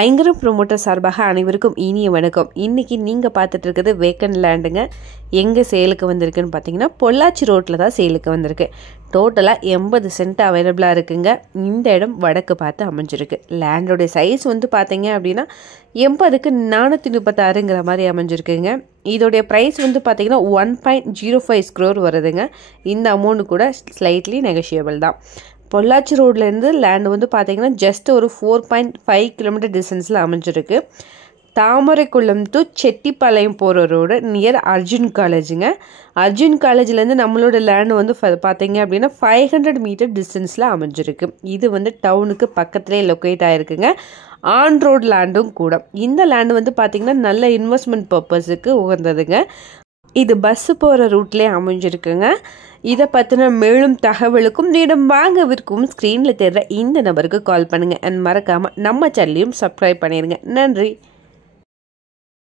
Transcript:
ஐங்கரம் promoter சார்பாக அனைவருக்கும் இனிய வணக்கம். இன்றைக்கி நீங்கள் பார்த்துட்டு இருக்கிறது வேக்கன் லேண்டுங்க. எங்கே சேலுக்கு வந்திருக்குன்னு பார்த்தீங்கன்னா பொள்ளாச்சி ரோட்டில் தான் சேலுக்கு வந்திருக்கு. டோட்டலாக 80 சென்ட் அவைலபிளாக இருக்குங்க. இந்த இடம் வடக்கு பார்த்து அமைஞ்சிருக்கு. லேண்டோடைய சைஸ் பார்த்தீங்க அப்படின்னா 80க்கு 436ங்கிற மாதிரி அமைஞ்சிருக்குங்க. இதோடைய ப்ரைஸ் பார்த்தீங்கன்னா 1.05 crore வருதுங்க. இந்த அமௌண்ட் கூட ஸ்லைட்லி நெகோஷியபிள் தான். பொள்ளாச்சி ரோட்லேருந்து லேண்டு பார்த்தீங்கன்னா ஜஸ்ட் ஒரு 4.5 கிலோமீட்டர் டிஸ்டன்ஸில் அமைஞ்சிருக்கு. தாமரைக்குளம் டு செட்டிப்பாளையம் போகிற ரோடு நியர் அர்ஜுன் காலேஜுங்க. அர்ஜுன் காலேஜ்லேருந்து நம்மளோட லேண்டு பார்த்தீங்க அப்படின்னா 500 மீட்டர் டிஸ்டன்ஸில் அமைஞ்சிருக்கு. இது டவுனுக்கு பக்கத்துலேயே லொக்கேட் ஆகிருக்குங்க. ஆன் ரோட் லேண்டும் கூட. இந்த லேண்டு பார்த்தீங்கன்னா நல்ல இன்வெஸ்ட்மெண்ட் பர்பஸுக்கு உகந்ததுங்க. இது பஸ்ஸு போகிற ரூட்லேயே அமைஞ்சிருக்குங்க. இதை பற்றின மேலும் தகவலுக்கும் இடம் வாங்கவிற்கும் ஸ்க்ரீனில் தெரிகிற இந்த நம்பருக்கு கால் பண்ணுங்கள். அண்ட் மறக்காமல் நம்ம சேனலையும் சப்ஸ்கிரைப் பண்ணிடுங்க. நன்றி.